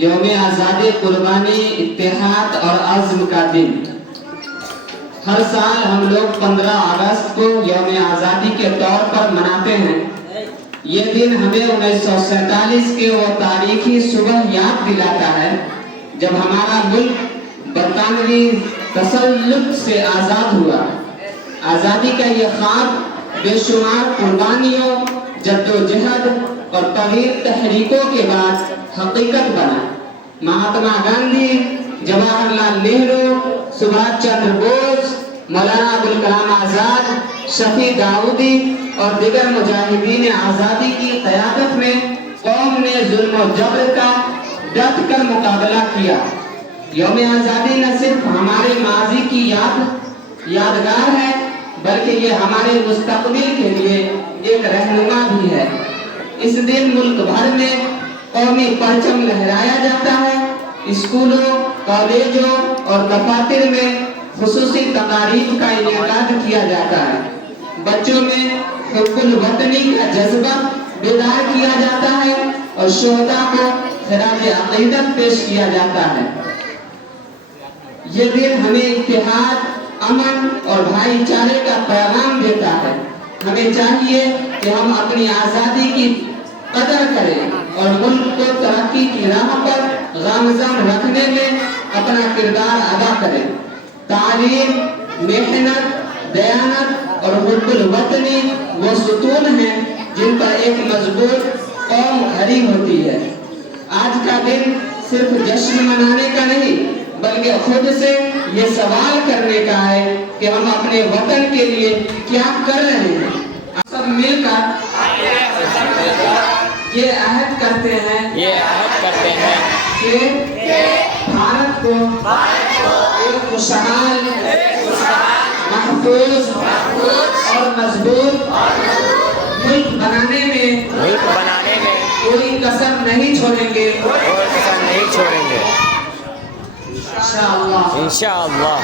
یوم آزادی قربانی اتحاد اور عزم کا دن۔ ہر سال ہم لوگ 15 اگست کو یوم آزادی کے طور پر مناتے ہیں۔ یہ دن ہمیں 1947 کے وہ تاریخی صبح یاد دلاتا ہے جب ہمارا ملک برطانوی تسلط سے آزاد ہوا۔ آزادی کا یہ خواب بے شمار قربانیوں، جدوجہد اور طویل تحریکوں کے بعد حقیقت بنا۔ مہاتما گاندھی، جواہر لال نہرو، سبھاش چندر بوس، مولانا ابوالکلام آزاد، شفیع داؤدی اور دیگر مجاہدین آزادی کی قیادت میں قوم نے ظلم و جبر کا ڈٹ کر مقابلہ کیا۔ یوم آزادی نہ صرف ہمارے ماضی کی یادگار ہے بلکہ یہ ہمارے مستقبل کے لیے ایک رہنما بھی ہے۔ اس دن ملک بھر میں قومی پرچم لہرایا جاتا ہے۔ اسکولوں، کالجوں اور دفاتر میں خصوصی تقاریب کا انعقاد کیا جاتا ہے۔ بچوں میں حب الوطنی کا جذبہ بیدار کیا جاتا ہے اور شہداء کو خراج عقیدت پیش کیا جاتا ہے۔ یہ دن ہمیں اتحاد، امن اور بھائی چارے کا پیغام دیتا ہے۔ ہمیں چاہیے کہ ہم اپنی آزادی کی قدر کریں اور ملک کو ترقی کی راہ پر گامزن رکھنے میں اپنا کردار ادا کریں۔ تعلیم، محنت، دیانت اور حب الوطنی وہ ستون ہیں جن پر ایک مضبوط قوم کھڑی ہوتی ہے۔ آج کا دن صرف جشن منانے کا نہیں بلکہ خود سے یہ سوال کرنے کا ہے کہ ہم اپنے وطن کے لیے کیا کر رہے ہیں۔ سب مل کر یہ عہد کرتے ہیں کہ بھارت کو ایک خوشحال، محفوظ اور مضبوط ملک بنانے میں کوئی کسر نہیں چھوڑیں گے۔ انشاءاللہ۔